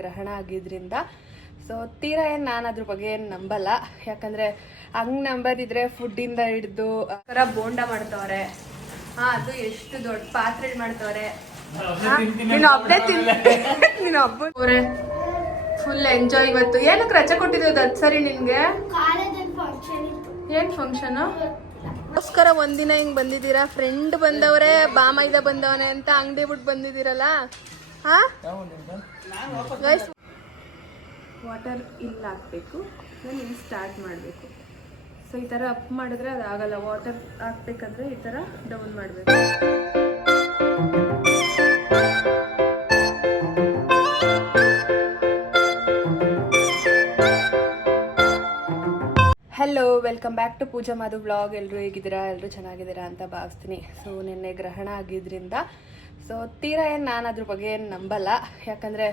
ಗ್ರಹಣ ಆಗಿದ್ರಿಂದ. ಸೊ ತೀರಾ ಏನು ನಾನು ಅದ್ರ ಬಗ್ಗೆ ಏನು ನಂಬಲ್ಲ. ಯಾಕಂದ್ರೆ ಹಂಗ್ ನಂಬದಿದ್ರೆ ಫುಡ್ಡಿಂದ ಹಿಡಿದು ಥರ ಬೋಂಡ ಮಾಡ್ತವ್ರೆ. ಹಾ ಅದು ಎಷ್ಟು ದೊಡ್ಡ ಪಾತ್ರೆ ಮಾಡ್ತವ್ರೆ. ನೀನು ಒಬ್ಬನೇ ತಿನ್ ನೀನು ಒಬ್ಬ ಫುಲ್ ಎಂಜಾಯ್ ಇವತ್ತು. ಏನಕ್ಕೆ ರಜೆ ಕೊಟ್ಟಿದ್ದು ಅದು ಸರಿ ನಿನ್ಗೆ? ಏನು ಫಂಕ್ಷನ್ ಇತ್ತು. ಏನ್ ಫಂಕ್ಷನ್ ಗೋಸ್ಕರ ಒಂದಿನ ಹಿಂಗ್ ಬಂದಿದ್ದೀರಾ? ಫ್ರೆಂಡ್ ಬಂದವ್ರೆ ಬಾಮೈದ ಬಂದವನೇ ಅಂತ ಅಂಗಡಿ ಬಿಟ್ಟು ಬಂದಿದ್ದೀರಲ್ಲ? ವಾಟರ್ ಇಲ್ಲಿ ಹಾಕ್ಬೇಕು. ನಾನು ಇಲ್ಲಿ ಸ್ಟಾರ್ಟ್ ಮಾಡಬೇಕು. ಸೊ ಈ ಥರ ಅಪ್ ಮಾಡಿದ್ರೆ ಅದು ಆಗಲ್ಲ. ವಾಟರ್ ಹಾಕ್ಬೇಕಂದ್ರೆ ಈ ಥರ ಡೌನ್ ಮಾಡಬೇಕು. Hello welcome back to Pooja Madhu blog ಎಲ್ಲರೂ ಹೇಗಿದ್ದೀರಾ? ಎಲ್ಲರೂ ಚೆನ್ನಾಗಿದ್ದೀರಾ ಅಂತ ಭಾವಿಸ್ತೀನಿ. ಸೊ ನಿನ್ನೆ ಗ್ರಹಣ ಆಗಿದ್ರಿಂದ ಸೊ ತೀರಾ ಏನು ನಾನು ಅದ್ರ ಬಗ್ಗೆ ಏನು ನಂಬಲ್ಲ. ಯಾಕಂದರೆ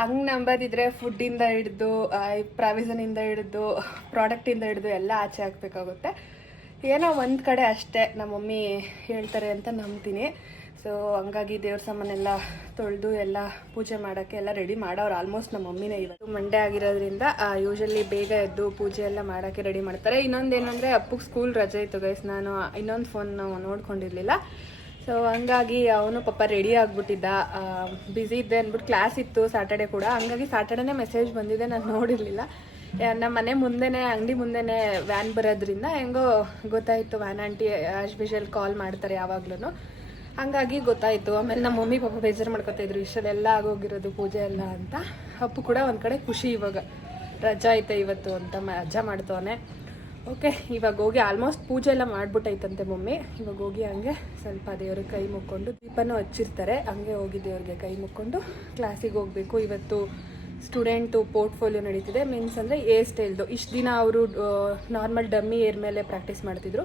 ಹಂಗೆ ನಂಬೋದಿದ್ರೆ ಫುಡ್ಡಿಂದ ಹಿಡಿದು ಪ್ರಾವಿಸನಿಂದ ಹಿಡಿದು ಪ್ರಾಡಕ್ಟಿಂದ ಹಿಡಿದು ಎಲ್ಲ ಆಚೆ ಆಗಬೇಕಾಗುತ್ತೆ. ಏನೋ ಒಂದು ಕಡೆ ಅಷ್ಟೇ ನಮ್ಮ ಮಮ್ಮಿ ಹೇಳ್ತಾರೆ ಅಂತ ನಂಬ್ತೀನಿ. ಸೊ ಹಂಗಾಗಿ ದೇವ್ರ ಸಾಮಾನೆಲ್ಲ ತೊಳೆದು ಎಲ್ಲ ಪೂಜೆ ಮಾಡೋಕ್ಕೆ ಎಲ್ಲ ರೆಡಿ ಮಾಡೋರು ಆಲ್ಮೋಸ್ಟ್ ನಮ್ಮ ಮಮ್ಮಿನೇ ಇವತ್ತು ಮಂಡೆ ಆಗಿರೋದ್ರಿಂದ ಯೂಶಲಿ ಬೇಗ ಎದ್ದು ಪೂಜೆ ಎಲ್ಲ ಮಾಡೋಕ್ಕೆ ರೆಡಿ ಮಾಡ್ತಾರೆ. ಇನ್ನೊಂದು ಏನಂದರೆ, ಅಪ್ಪಗೆ ಸ್ಕೂಲ್ ರಜೆ ಇತ್ತು ಗೈಸ್ ನಾನು ಇನ್ನೊಂದು ಫೋನ್ ನೋಡ್ಕೊಂಡಿರ್ಲಿಲ್ಲ. ಸೊ ಹಂಗಾಗಿ ಅವನು ಪಾಪ ರೆಡಿ ಆಗ್ಬಿಟ್ಟಿದ್ದ. ಬ್ಯುಸಿ ಇದ್ದೆ ಅಂದ್ಬಿಟ್ಟು ಕ್ಲಾಸ್ ಇತ್ತು ಸ್ಯಾಟರ್ಡೆ ಕೂಡ. ಹಂಗಾಗಿ ಸ್ಯಾಟರ್ಡೇನೇ ಮೆಸೇಜ್ ಬಂದಿದೆ, ನಾನು ನೋಡಿರಲಿಲ್ಲ. ನಮ್ಮ ಮನೆ ಮುಂದೆನೇ, ಅಂಗಡಿ ಮುಂದೆನೇ ವ್ಯಾನ್ ಬರೋದ್ರಿಂದ ಹೆಂಗೋ ಗೊತ್ತಾಯಿತು van aunty as usual call ಮಾಡ್ತಾರೆ ಯಾವಾಗ್ಲೂ ಹಂಗಾಗಿ ಗೊತ್ತಾಯಿತು. ಆಮೇಲೆ ನಮ್ಮ ಮಮ್ಮಿ ಪಾಪ ಬೇಜಾರು ಮಾಡ್ಕೊತಾ ಇದ್ರು. ಇಷ್ಟೆಲ್ಲ ಆಗೋಗಿರೋದು ಪೂಜೆ ಎಲ್ಲ ಅಂತ. ಅಪ್ಪು ಕೂಡ ಒಂದು ಕಡೆ ಖುಷಿ ಇವಾಗ. ರಜಾ ಐತೆ ಇವತ್ತು ಅಂತ ಮ- ರಜಾ ಮಾಡ್ತವನೆ. ಓಕೆ, ಇವಾಗ ಹೋಗಿ ಆಲ್ಮೋಸ್ಟ್ ಪೂಜೆ ಎಲ್ಲ ಮಾಡ್ಬಿಟ್ಟೈತಂತೆ ಮಮ್ಮಿ. ಇವಾಗ ಹೋಗಿ ಹಂಗೆ ಸ್ವಲ್ಪ ದೇವ್ರಿಗೆ ಕೈ ಮುಕ್ಕೊಂಡು ದೀಪನೂ ಹಚ್ಚಿರ್ತಾರೆ. ಹಂಗೆ ಹೋಗಿ ದೇವ್ರಿಗೆ ಕೈ ಮುಕ್ಕೊಂಡು ಕ್ಲಾಸಿಗೆ ಹೋಗಬೇಕು. ಇವತ್ತು ಸ್ಟೂಡೆಂಟು ಪೋರ್ಟ್ಫೋಲಿಯೋ ನಡೀತಿದೆ. ಮೀನ್ಸ್ ಅಂದರೆ ಏರ್ ಸ್ಟೈಲ್ದು ಇಷ್ಟು ದಿನ ಅವರು ನಾರ್ಮಲ್ ಡಮ್ಮಿ ಏರ್ ಮೇಲೆ ಪ್ರಾಕ್ಟೀಸ್ ಮಾಡ್ತಿದ್ರು.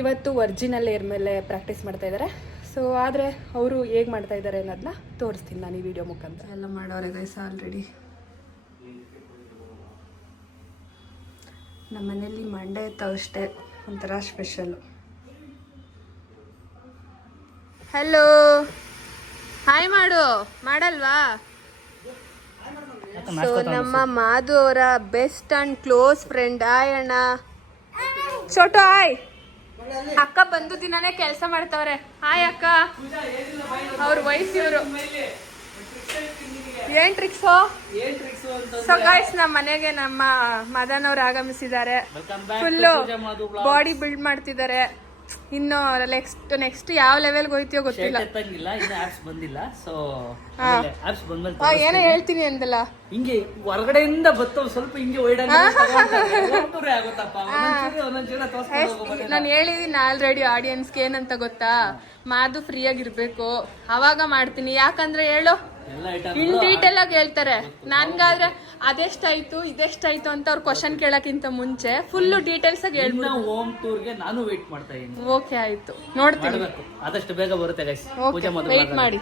ಇವತ್ತು ಒರ್ಜಿನಲ್ ಏರ್ ಮೇಲೆ ಪ್ರಾಕ್ಟೀಸ್ ಮಾಡ್ತಾ ಇದ್ದಾರೆ ಸೊ ಆದರೆ ಅವರು ಹೇಗೆ ಮಾಡ್ತಾ ಇದ್ದಾರೆ ಅನ್ನೋದನ್ನ ತೋರಿಸ್ತೀನಿ ನಾನು ಈ ವಿಡಿಯೋ ಮುಖಾಂತರ. ಎಲ್ಲ ಮಾಡೋರೆ ಗೈಸ್ ಆಲ್ರೆಡಿ ನಮ್ಮ ಮನೇಲಿ ಮಂಡೇ ತರ್ಸ್ಡೇ ಒಂಥರ ಸ್ಪೆಷಲ್ಲು ಹಲೋ ಹಾಯ್ ಮಾಡು ಮಾಡಲ್ವಾ? ಸೊ ನಮ್ಮ ಮಾಧು ಅವರ ಬೆಸ್ಟ್ ಅಂಡ್ ಕ್ಲೋಸ್ ಫ್ರೆಂಡ್ ಆಯ್ ಅಣ್ಣ. ಚೋಟು ಆಯ್ ಅಕ್ಕ ಬಂದು ದಿನಾನೇ ಕೆಲಸ ಮಾಡ್ತಾವ್ರೆ. ಹಾಯ್ ಅಕ್ಕ. ಅವ್ರ ವಯಸ್ಸಿಯವರು ಏನ್ ಟ್ರಿಕ್ಸು ಸೊ ಗೈಸ್ ನಮ್ಮ ಮನೆಗೆ ನಮ್ಮ ಮದನ್ ಅವ್ರು ಆಗಮಿಸಿದ್ದಾರೆ. ಫುಲ್ಲು ಬಾಡಿ ಬಿಲ್ಡ್ ಮಾಡ್ತಿದ್ದಾರೆ. ಇನ್ನು ನೆಕ್ಸ್ಟ್ ನೆಕ್ಸ್ಟ್ ಯಾವ ಲೆವೆಲ್ಗೆ ಹೋಯ್ತೀಯೋ ಗೊತ್ತಿಲ್ಲ. ಎತ್ತಂಗಿಲ್ಲ ಇನ್ನು ಆಪ್ಸ್ ಬಂದಿಲ್ಲ ಸೊ ಆಪ್ಸ್ ಬಂದ್ಮೇಲೆ ಏನೋ ಹೇಳ್ತೀನಿ ಅಂದಲ್ಲ. ಹಿಂಗೆ ಹೊರಗಡೆಯಿಂದ ಬತ್ತವ್ ಸ್ವಲ್ಪ ಹಿಂಗೆ ನಾನು ಹೇಳಿದೀನಿ ಆಲ್ರೆಡಿ ಆಡಿಯನ್ಸ್ಗೆ ಏನಂತ ಗೊತ್ತಾ? ಮಾದು ಫ್ರೀ ಆಗಿರ್ಬೇಕು ಅವಾಗ ಮಾಡ್ತೀನಿ. ಯಾಕಂದ್ರೆ ಹೇಳು? ಇನ್ ಡೀಟೇಲ್ ಆಗಿ ಹೇಳ್ತಾರೆ. ನನ್ಗಾದ್ರೆ ಅದೆಷ್ಟಾಯ್ತು ಇದೆಷ್ಟಾಯ್ತು ಅಂತ ಅವ್ರು ಕ್ವಶನ್ ಕೇಳಕ್ಕಿಂತ ಮುಂಚೆ ಫುಲ್ ಡೀಟೇಲ್ಸ್ ಆಗಿ ಹೇಳ್ಬಿಡು ಹೋಮ್ ಟೂರ್ಗೆ ನಾನು ವೇಟ್ ಮಾಡ್ತಾ ಇದ್ದೀನಿ ಓಕೆ ಆಯ್ತು. ನೋಡ್ತೀನಿ. ಆದಷ್ಟು ಬೇಗ ಬರುತ್ತೆ ಗೈಸ್ ಓಕೆ ಪೂಜೆ ಮೊದಲು ವೆಯ್ಟ್ ಮಾಡಿ.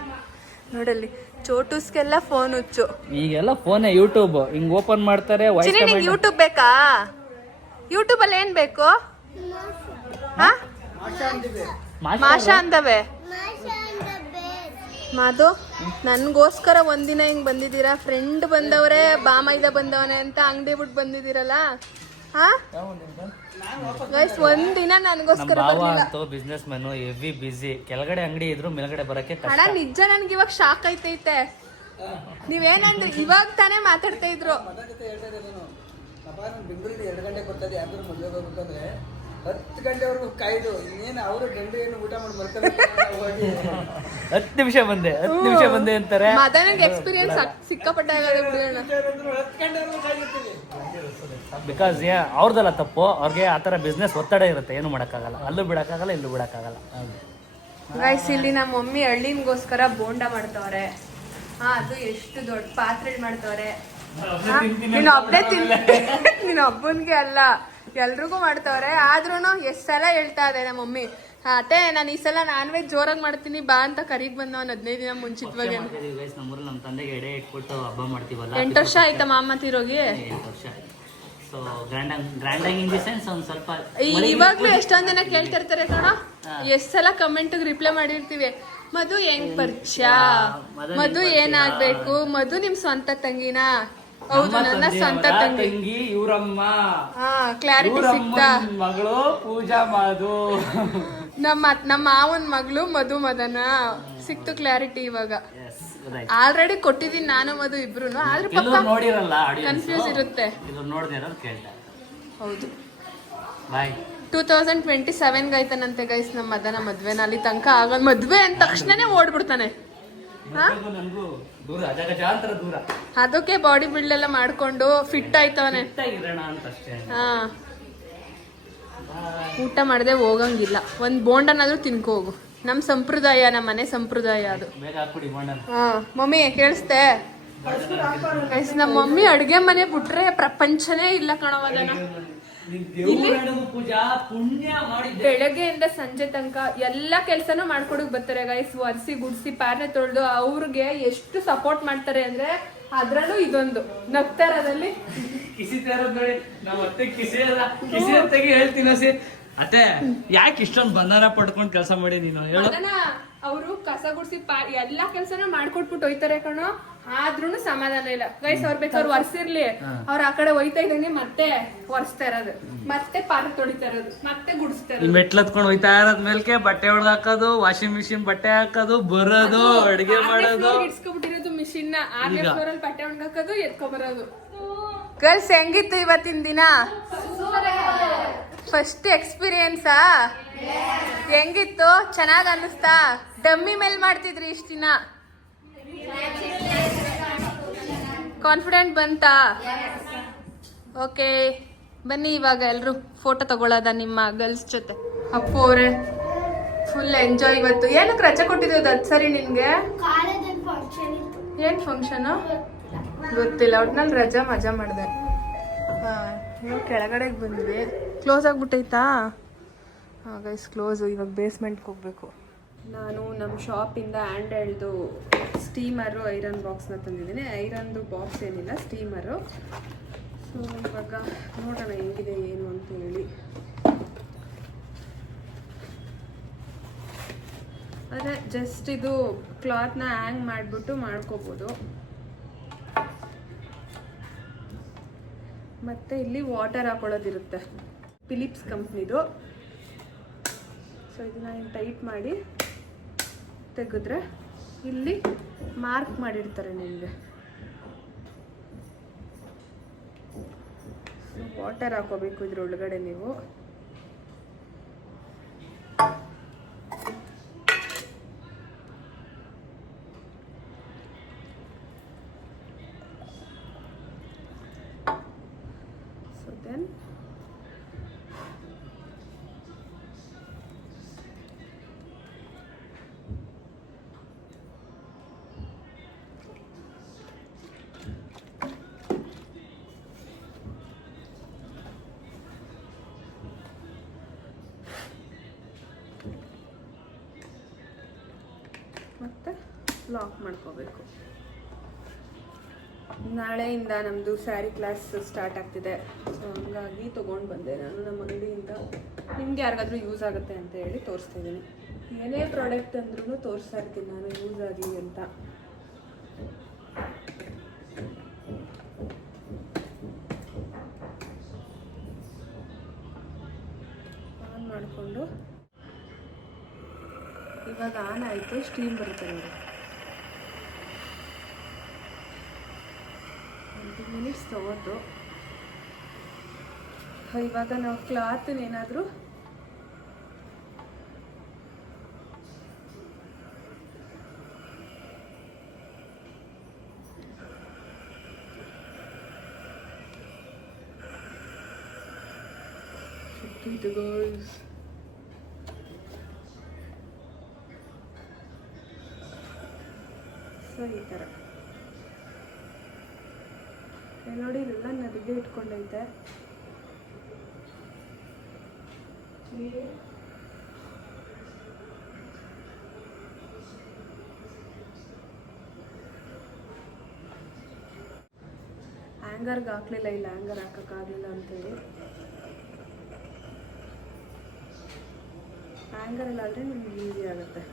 ನೋಡಲ್ಲಿ ಚೋಟುಸ್ಗೆಲ್ಲ ಫೋನ್ ಹುಚ್ಚು. ಈಗೆಲ್ಲ ಫೋನೇ ಯೂಟ್ಯೂಬ್ ಹಿಂಗ್ ಓಪನ್ ಮಾಡ್ತಾರೆ ವಾಯ್ಸ್ ಚಿನಿ ನಿಂಗೆ ಯೂಟ್ಯೂಬ್ ಬೇಕಾ? ಯೂಟ್ಯೂಬ್ ಅಲ್ಲಿ ಏನ್ ಬೇಕು? ಹಾ? ಮಾಷಾ ಅಂದವೆ? ಮಾಧು ನನ್ಗೋಸ್ಕರ ಒಂದಿನ ಹಿಂಗ್ ಬಂದಿದ್ದೀರಾ? ಫ್ರೆಂಡ್ ಬಂದವ್ರೆ ಬಾಮೈದ ಬಂದವನೆ ಅಂತ ಅಂಗಡಿ ಬಿಟ್ಟು ಬಂದಿದ್ದೀರಲ್ಲ? ಹಾ? ಗೈಸ್ ಒಂದಿನ ನನಗೋಸ್ಕರ ನನ್ಗೋಸ್ಕರ ಭಾವ ಬರ್ಲಿಲ್ಲ ಅಂತೂ ಬಿಸ್ನೆಸ್ ಮ್ಯಾನ್ ಹೆವಿ ಬಿಸಿ ಕೆಳಗಡೆ ಅಂಗಡಿ ಇದ್ರು ಮೇಲ್ಗಡೆ ಬರಕ್ಕೆ ಕಷ್ಟ. ಅಣ್ಣ ನಿಜ ನನ್ಗೆ ಇವಾಗ ಶಾಕ್ ಐತೈತೆ ನೀವೇನಂದ್ರೆ? ಇವಾಗ ತಾನೇ ಮಾತಾಡ್ತಾ ಇದ್ರು. ಬೆಂಗಳೂರಿಗೆ ಎರಡು ಗಂಟೆ ಕೊಡ್ತದೆ ಯಾರು ಮದುವೆ ಹೋಗ್ಬೇಕಂದ್ರೆ ಹತ್ತು ಗಂಟೆವರೆಗೂ ಕಾಯ್ದು ಇನ್ನೇನು ಅವರು ಗಂಡು ಏನು ಊಟ ಮಾಡಿ ಬರ್ತಾರೆ ಹತ್ತು ನಿಮಿಷ ಬಂದೆ ಹತ್ತು ನಿಮಿಷ ಬಂದೆ ಅಂತಾರೆ. ಮದನಿಗೆ ಎಕ್ಸ್ಪೀರಿಯನ್ಸ್ ಸಿಕ್ಕಾಪಟ್ಟೆ ಆಗದೆ ಬಿಡೋಣ ಬಿಕಾಸ್ ಅವ್ರದ್ದಲ್ಲ ತಪ್ಪು. ಅವ್ರಿಗೆ ಆ ಥರ ಬಿಸ್ನೆಸ್ ಒತ್ತಡ ಇರುತ್ತೆ. ಏನು ಮಾಡೋಕ್ಕಾಗಲ್ಲ. ಅಲ್ಲೂ ಬಿಡೋಕ್ಕಾಗಲ್ಲ ಇಲ್ಲೂ ಬಿಡೋಕ್ಕಾಗಲ್ಲ. ಗೈಸ್ ಇಲ್ಲಿ ನಮ್ಮ ಮಮ್ಮಿ ಹಳ್ಳಿಗೋಸ್ಕರ ಬೋಂಡ ಮಾಡ್ತವ್ರೆ. ಹಾ ಅದು ಎಷ್ಟು ದೊಡ್ಡ ಪಾತ್ರೆ ಮಾಡ್ತವ್ರೆ. ನೀನು ಒಬ್ಬನೇ ತಿನ್ ನೀನು ಒಬ್ಬನಿಗೆ ಅಲ್ಲ. ಎಲ್ರಿಗೂ ಮಾಡ್ತಾವ್ರೆ. ಆದ್ರೂ ಎಷ್ಟು ಸಲ ಹೇಳ್ತಾ ಇದೆ ನಮ್ಮ ಮಮ್ಮಿ. ಅತ್ತೆ ನಾನು ಈ ಸಲ ನಾನ್ ವೆಜ್ ಜೋರಾಗಿ ಮಾಡ್ತೀನಿ ಬಾ ಅಂತ ಕರಿಗ್ ಬಂದವನ್ ಹದಿನೈದು ದಿನ ಮುಂಚಿತವಾಗಿ. ಗೈಸ್ ನಮ್ಮೂರಲ್ಲಿ ನಮ್ಮ ತಂದೆಗೆ ಎಡೆ ಇಟ್ಬಿಟ್ಟು ಹಬ್ಬ ಮಾಡ್ತೀವಲ್ಲ? ಎಂಟು ವರ್ಷ ಆಯ್ತಾ ಮಾಮ ತೀರೋಗಿ ಎಂಟು ವರ್ಷ so grand grand in the sense ಒಂದು ಸ್ವಲ್ಪ ಈ- ಇವಾಗ್ಲೂ ಎಷ್ಟೊಂದ್ ಜನ ಕೇಳ್ತಿರ್ತಾರೆ ಕಣ. ಎಷ್ಟ್ ಸಲ ಕಮೆಂಟ್ ರಿಪ್ಲೈ ಮಾಡಿರ್ತೀವಿ. ಮಧು ಹೆಂಗ್ ಪರಿಚಯ ಮಧು? ಏನಾಗ್ಬೇಕು? ಮಧು ನಿಮ್ ಸ್ವಂತ ತಂಗಿನಾ? ಹೌದು ನಮ್ಮ ನನ್ನ ಸ್ವಂತ ತಂದೆಯವರ ತಂಗಿ ತಂಗಿ ಇವರಮ್ಮ. ಹಾ ಕ್ಲಾರಿಟಿ ಮಗಳು ಪೂಜಾ ಮಾದು. ನಮ್ಮ ನಮ್ಮ ಮಾವನ್ ಮಗಳು ಮಧು ಮದನ. ಸಿಕ್ತು ಕ್ಲಾರಿಟಿ ಇವಾಗ. ಎಸ್ ಗೊತ್ತಾಯ್ತು ಆಲ್ರೆಡಿ ಕೊಟ್ಟಿದೀನಿ ನಾನು ಮಧು ಇಬ್ರು ಆದ್ರೆ ಪಾಪ ನೋಡಿರಲ್ಲ. ಕನ್ಫ್ಯೂಸ್ ಇರುತ್ತೆ. ಕೆಲವ್ರು ನೋಡದೆ ಇರೋದು ಕೇಳ್ತಾರೆ ಹೌದು. ಬಾಯ್ ಟೂ ತೌಸಂಡ್ ಟ್ವೆಂಟಿ ಸೆವೆನ್ಗೆ ಆಯ್ತಾನಂತೆ ಗೈಸ್ ನಮ್ಮ ಮದನ ಮದ್ವೆನ. ಅಲ್ಲಿ ತನಕ ಆಗೋದು ಮದ್ವೆ ಅಂದ ತಕ್ಷಣನೇ ಓಡ್ಬಿಡ್ತಾನೆ. ನನಗೂ ದೂರ ಜಗಜಾಂತರ ದೂರ. ಅದಕ್ಕೆ ಬಾಡಿ ಬಿಲ್ಡ್ ಎಲ್ಲ ಮಾಡ್ಕೊಂಡು ಫಿಟ್ ಆಯ್ತವನೆ. ಇರೋಣ ಅಂತ ಅಷ್ಟೇ ಹಾ. ಊಟ ಮಾಡದೆ ಹೋಗಂಗಿಲ್ಲ. ಒಂದ್ ಬೋಂಡನಾದ್ರೂ ತಿನ್ಕೋ ಹೋಗು ನಮ್ ಸಂಪ್ರದಾಯ ನಮ್ಮ ಮನೆ ಸಂಪ್ರದಾಯ ಅದು. ಹಾ ಮಮ್ಮಿ ಕೇಳಿಸ್ತೆ? ನಮ್ಮ ಮಮ್ಮಿ ಅಡುಗೆ ಮನೆ ಬಿಟ್ರೆ ಪ್ರಪಂಚನೇ ಇಲ್ಲ ಕಣವದನ ಪೂಜಾ ಪುಣ್ಯ ಮಾಡಿದ್ದೆ. ಬೆಳಗ್ಗೆಯಿಂದ ಸಂಜೆ ತನಕ ಎಲ್ಲಾ ಕೆಲ್ಸನೂ ಮಾಡ್ಕೊಡಕ್ ಬರ್ತಾರೆ ಗೈಸ್ ಒರ್ಸಿ ಗುಡ್ಸಿ ಪಾರ್ನೆ ತೊಳೆದು ಅವ್ರಿಗೆ ಎಷ್ಟು ಸಪೋರ್ಟ್ ಮಾಡ್ತಾರೆ ಅಂದ್ರೆ ಅದ್ರಲ್ಲೂ ಇದೊಂದು. ನಗ್ತಾರದಲ್ಲಿ. ಕಿಸಿ ತರೋದ್ ನೋಡಿ ನಾವ್ ಅತ್ತೆ ಕಿಸಿ ಅಲ್ಲ. ಕಿಸಿ ಅತ್ತೆಗೆ ಹೇಳ್ತೀನಿ ಸಿ. ಅತ್ತೆ ಯಾಕೆ ಇಷ್ಟೊಂದು ಬಂಧನ ಪಡ್ಕೊಂಡು ಕೆಲಸ ಮಾಡಿ ನೀನು? ಹೇಳು. ಅವರು ಕಸ ಗುಡ್ಸಿ ಪಾ ಎಲ್ಲಾ ಕೆಲ್ಸನೂ ಮಾಡ್ಕೊಟ್ಬಿಟ್ಟು ಹೋಯ್ತಾರೆ ಕಣೋ. ಆದ್ರೂನು ಸಮಾಧಾನ ಇಲ್ಲ. ಗೈಸ್ ಅವ್ರ ಬೇಕಾದ್ರೆ ಒರ್ಸಿರ್ಲಿ. ಅವ್ರ ಆ ಕಡೆ ಹೋಯ್ತಾ ಇದ್ದಂಗೆ ಮತ್ತೆ ಒರ್ಸ್ತಾ ಇರೋದು. ಮತ್ತೆ ಪಾತ್ರೆ ತೊಳಿತಾ ಇರೋದು ಮತ್ತೆ ಗುಡಿಸ್ತಾ ಇರೋದು. ಮೆಟ್ಲು ಹತ್ಕೊಂಡು ಹೋಯ್ತಾ ಇರೋದ್ ಮೇಲ್ಕೆ ಬಟ್ಟೆ ಒಳಗ್ ಹಾಕೋದು ವಾಷಿಂಗ್ ಮಿಷಿನ್ ಬಟ್ಟೆ ಹಾಕೋದು ಬರೋದು ಅಡಿಗೆ ಮಾಡೋದು. ಇಡ್ಸ್ಕೊಬಿಟ್ಟಿರೋದು ಮಿಷಿನ್ ಆರನೇ ಫ್ಲೋರ್ ಅಲ್ಲಿ ಬಟ್ಟೆ ಒಣಗಾಕೋದು ಎತ್ಕೊಬರೋದು. ಗರ್ಲ್ಸ್ ಹೆಂಗಿತ್ತು ಇವತ್ತಿನ ದಿನ? ಫಸ್ಟ್ ಎಕ್ಸ್ಪೀರಿಯನ್ಸಾ ಹೆಂಗಿತ್ತು? ಚೆನ್ನಾಗ್ ಅನ್ನಿಸ್ತಾ? ಡಮ್ಮಿ ಮೇಲ್ ಮಾಡ್ತಿದ್ರಿ ಇಷ್ಟ ದಿನ? ಕಾನ್ಫಿಡೆಂಟ್ ಬಂತಾ? ಓಕೆ ಬನ್ನಿ ಇವಾಗ ಎಲ್ರು ಫೋಟೋ ತಗೊಳ್ಳೋದ ನಿಮ್ಮ ಗರ್ಲ್ಸ್ ಜೊತೆ. ಅಪ್ಪು ಅವ್ರೆ ಫುಲ್ ಎಂಜಾಯ್ ಇವತ್ತು. ಏನಕ್ಕೆ ರಜೆ ಕೊಟ್ಟಿದ್ದು ಅದು ಸರಿ ನಿನ್ಗೆ? ಏನು ಫಂಕ್ಷನು ಗೊತ್ತಿಲ್ಲ. ಒಟ್ನಲ್ಲಿ ರಜಾ ಮಜಾ ಮಾಡಿದೆ. ಇವಾಗ ಕೆಳಗಡೆಗೆ ಬಂದ್ವಿ. ಕ್ಲೋಸ್ ಆಗ್ಬಿಟ್ಟೈತಾ? ಹಾಂ ಕ್ಲೋಸ್ ಇವಾಗ ಬೇಸ್ಮೆಂಟ್ಗೆ ಹೋಗ್ಬೇಕು. ನಾನು ನಮ್ಮ ಶಾಪಿಂದ ಹ್ಯಾಂಡ್ ಸ್ಟೀಮರು ಐರನ್ ಬಾಕ್ಸ್ನ ತಂದಿದ್ದೀನಿ. ಐರನ್ದು ಬಾಕ್ಸ್ ಏನಿಲ್ಲ, ಸ್ಟೀಮರು. ಸೊ ಇವಾಗ ನೋಡೋಣ ಹೆಂಗಿದೆ, ಏನು ಅಂತ ಹೇಳಿ. ಅದೇ ಜಸ್ಟ್ ಇದು ಕ್ಲಾತ್ನ ಹ್ಯಾಂಗ್ ಮಾಡಿಬಿಟ್ಟು ಮಾಡ್ಕೋಬೋದು. ಮತ್ತೆ ಇಲ್ಲಿ ವಾಟರ್ ಹಾಕೊಳ್ಳೋದಿರುತ್ತೆ. ಫಿಲಿಪ್ಸ್ ಕಂಪ್ನಿದು. ಸೊ ಇದನ್ನ ಟೈಟ್ ಮಾಡಿ ತೆಗೆದ್ರೆ ಇಲ್ಲಿ ಮಾರ್ಕ್ ಮಾಡಿರ್ತಾರೆ ನಿಮಗೆ. ವಾಟರ್ ಹಾಕೋಬೇಕು ಇದ್ರೊಳಗಡೆ ನೀವು. ಲಾಕ್ ಮಾಡ್ಕೋಬೇಕು. ನಾಳೆಯಿಂದ ನಮ್ಮದು ಸ್ಯಾರಿ ಕ್ಲಾಸ್ ಸ್ಟಾರ್ಟ್ ಆಗ್ತಿದೆ. ಸೊ ಹಂಗಾಗಿ ತೊಗೊಂಡು ಬಂದೆ. ನಾನು ನಮ್ಮ ಅಂಗಡಿಯಿಂದ ನಿಮ್ಗೆ ಯಾರಿಗಾದ್ರೂ ಯೂಸ್ ಆಗುತ್ತೆ ಅಂತ ಹೇಳಿ ತೋರಿಸ್ತಿದ್ದೀನಿ. ಏನೇ ಪ್ರಾಡಕ್ಟ್ ಅಂದ್ರೂ ತೋರಿಸ್ತಾ ಇರ್ತೀನಿ ನಾನು ಯೂಸ್ ಆಗಲಿ ಅಂತ. ಆನ್ ಮಾಡಿಕೊಂಡು. ಇವಾಗ ಆನ್ ಆಯಿತು ಸ್ಟೀಮ್ ಬರುತ್ತೆ ನೋಡಿ. ಟ್ವೆಂಟಿ ಮಿನಿಟ್ಸ್ ತೊಗೋತು ಇವಾಗ ನಾವು ಕ್ಲಾತ್ ಏನಾದರೂ ಇದು. ಸೊ ಈ ಥರ ನೋಡಿ, ಇಲ್ಲೆಲ್ಲ ನರಿಗೆ ಇಟ್ಕೊಂಡೈತೆ. ಹ್ಯಾಂಗರ್ಗೆ ಹಾಕ್ಲಿಲ್ಲ, ಇಲ್ಲ ಹ್ಯಾಂಗರ್ ಹಾಕೋಕ್ಕಾಗಲಿಲ್ಲ ಅಂತೇಳಿ. ಹ್ಯಾಂಗರ್ ಇಲ್ಲ ಆದರೆ ನಿಮ್ಗೆ ಈಸಿ ಆಗುತ್ತೆ.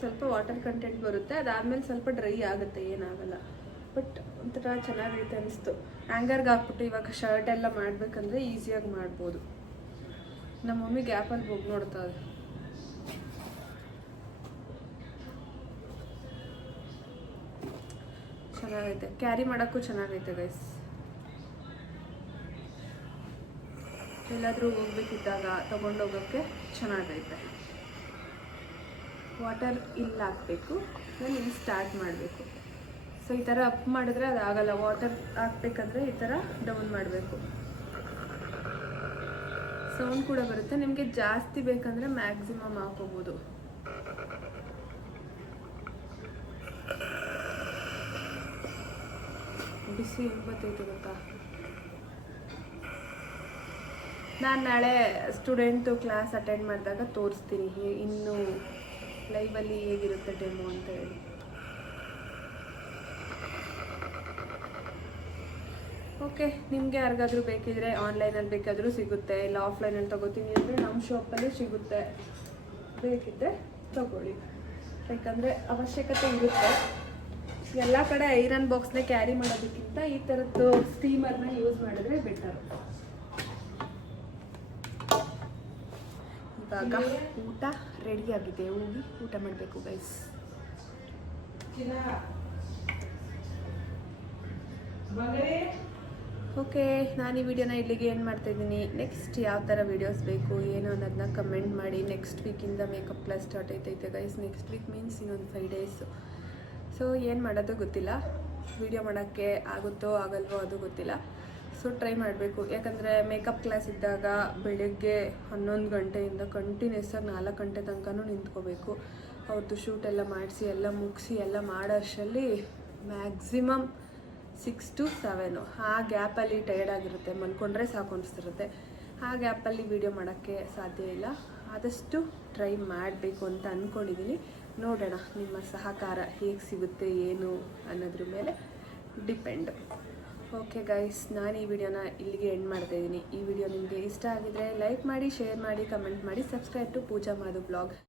ಸ್ವಲ್ಪ ವಾಟರ್ ಕಂಟೆಂಟ್ ಬರುತ್ತೆ, ಅದಾದ್ಮೇಲೆ ಸ್ವಲ್ಪ ಡ್ರೈ ಆಗುತ್ತೆ, ಏನಾಗಲ್ಲ. ಬಟ್ ಒಂಥರ ಚೆನ್ನಾಗೈತೆ ಅನಿಸ್ತು. ಹ್ಯಾಂಗರ್ಗೆ ಹಾಕ್ಬಿಟ್ಟು ಇವಾಗ ಶರ್ಟ್ ಎಲ್ಲ ಮಾಡಬೇಕಂದ್ರೆ ಈಸಿಯಾಗಿ ಮಾಡ್ಬೋದು. ನಮ್ಮ ಮಮ್ಮಿ ಗ್ಯಾಪಲ್ಲಿ ಹೋಗಿ ನೋಡ್ತಾ ಚೆನ್ನಾಗೈತೆ. ಕ್ಯಾರಿ ಮಾಡೋಕ್ಕೂ ಚೆನ್ನಾಗೈತೆ ಗೈಸ್ ಎಲ್ಲಾದರೂ ಹೋಗ್ಬೇಕಿದ್ದಾಗ ತೊಗೊಂಡೋಗೋಕ್ಕೆ ಚೆನ್ನಾಗೈತೆ. ವಾಟರ್ ಇಲ್ಲ ಹಾಕಬೇಕು. ನಾನು ಇಲ್ಲಿ ಸ್ಟಾರ್ಟ್ ಮಾಡಬೇಕು. ಸೊ ಈ ಥರ ಅಪ್ ಮಾಡಿದ್ರೆ ಅದು ಆಗಲ್ಲ ವಾಟರ್ ಹಾಕ್ಬೇಕಂದ್ರೆ ಈ ಥರ ಡೌನ್ ಮಾಡಬೇಕು. ಸೌಂಡ್ ಕೂಡ ಬರುತ್ತೆ. ನಿಮಗೆ ಜಾಸ್ತಿ ಬೇಕಂದರೆ ಮ್ಯಾಕ್ಸಿಮಮ್ ಹಾಕೋಬೋದು ಬಿಸಿ ಎಂಬತ್ತೈದು ಗೊತ್ತಾ? ನಾನು ನಾಳೆ ಸ್ಟೂಡೆಂಟು ಕ್ಲಾಸ್ ಅಟೆಂಡ್ ಮಾಡಿದಾಗ ತೋರಿಸ್ತೀನಿ. ಇನ್ನು ಲೈವಲ್ಲಿ ಹೇಗಿರುತ್ತೆ ಡೆಮೋ ಅಂತ ಹೇಳಿ. ಓಕೆ ನಿಮಗೆ ಯಾರಿಗಾದ್ರೂ ಬೇಕಿದ್ರೆ ಆನ್ಲೈನಲ್ಲಿ ಬೇಕಾದರೂ ಸಿಗುತ್ತೆ, ಇಲ್ಲ ಆಫ್ಲೈನಲ್ಲಿ ತಗೋತೀನಿ ಅಂದರೆ ನಮ್ಮ ಶಾಪಲ್ಲಿ ಸಿಗುತ್ತೆ. ಬೇಕಿದ್ದರೆ ತಗೊಳ್ಳಿ. ಯಾಕಂದರೆ ಅವಶ್ಯಕತೆ ಇರುತ್ತೆ. ಎಲ್ಲ ಕಡೆ ಐರನ್ ಬಾಕ್ಸ್ನ ಕ್ಯಾರಿ ಮಾಡೋದಕ್ಕಿಂತ ಈ ಥರದ್ದು ಸ್ಟೀಮರ್ನ ಯೂಸ್ ಮಾಡಿದ್ರೆ ಬೆಟರ್ ಇವಾಗ ಊಟ ರೆಡಿ ಆಗಿದೆ. ಹೋಗಿ ಊಟ ಮಾಡಬೇಕು ಗೈಸ್ ಓಕೆ ನಾನು ಈ ವಿಡಿಯೋನ ಇಲ್ಲಿಗೆ ಏನು ಮಾಡ್ತಾ ಇದ್ದೀನಿ. ನೆಕ್ಸ್ಟ್ ಯಾವ ಥರ ವೀಡಿಯೋಸ್ ಬೇಕು, ಏನು ಅನ್ನೋದನ್ನ ಕಮೆಂಟ್ ಮಾಡಿ. ನೆಕ್ಸ್ಟ್ ವೀಕಿಂದ ಮೇಕಪ್ ಕ್ಲಾಸ್ ಸ್ಟಾರ್ಟ್ ಆಯ್ತೈತೆ ಗೈಸ್ ನೆಕ್ಸ್ಟ್ ವೀಕ್ ಮೀನ್ಸ್ ಇನ್ನೊಂದು ಫೈವ್ ಡೇಸು ಸೊ ಏನು ಮಾಡೋದು ಗೊತ್ತಿಲ್ಲ. ವಿಡಿಯೋ ಮಾಡೋಕ್ಕೆ ಆಗುತ್ತೋ, ಆಗಲ್ವೋ ಅದು ಗೊತ್ತಿಲ್ಲ. ಸೊ ಟ್ರೈ ಮಾಡಬೇಕು. ಯಾಕಂದರೆ ಮೇಕಪ್ ಕ್ಲಾಸ್ ಇದ್ದಾಗ ಬೆಳಗ್ಗೆ ಹನ್ನೊಂದು ಗಂಟೆಯಿಂದ ಕಂಟಿನ್ಯೂಸ್ ಆಗಿ ನಾಲ್ಕು ಗಂಟೆ ತನಕನೂ ನಿಂತ್ಕೋಬೇಕು. ಅವ್ರದ್ದು ಶೂಟ್ ಎಲ್ಲ ಮಾಡಿಸಿ, ಎಲ್ಲ ಮುಗಿಸಿ, ಎಲ್ಲ ಮಾಡೋ ಅಷ್ಟರಲ್ಲಿ ಮ್ಯಾಕ್ಸಿಮಮ್ ಸಿಕ್ಸ್ ಟು ಸೆವೆನು ಆ ಗ್ಯಾಪಲ್ಲಿ ಟೈರ್ಡ್ ಆಗಿರುತ್ತೆ. ಮಲ್ಕೊಂಡ್ರೆ ಸಾಕು ಅನಿಸ್ತಿರುತ್ತೆ. ಆ ಗ್ಯಾಪಲ್ಲಿ ವಿಡಿಯೋ ಮಾಡೋಕ್ಕೆ ಸಾಧ್ಯ ಇಲ್ಲ. ಆದಷ್ಟು ಟ್ರೈ ಮಾಡಬೇಕು ಅಂತ ಅಂದ್ಕೊಂಡಿದ್ದೀನಿ ನೋಡೋಣ ನಿಮ್ಮ ಸಹಕಾರ ಹೇಗೆ ಸಿಗುತ್ತೆ, ಏನು ಅನ್ನೋದ್ರ ಮೇಲೆ ಡಿಪೆಂಡ್ ಓಕೆ ಗೈಸ್ ನಾನು ಈ ವಿಡಿಯೋನ ಇಲ್ಲಿಗೆ ಎಂಡ್ ಮಾಡ್ತಾ ಇದ್ದೀನಿ. ಈ ವಿಡಿಯೋ ನಿಮಗೆ ಇಷ್ಟ ಆಗಿದ್ರೆ ಲೈಕ್ ಮಾಡಿ ಶೇರ್ ಮಾಡಿ ಕಮೆಂಟ್ ಮಾಡಿ subscribe to Pooja Madhu blog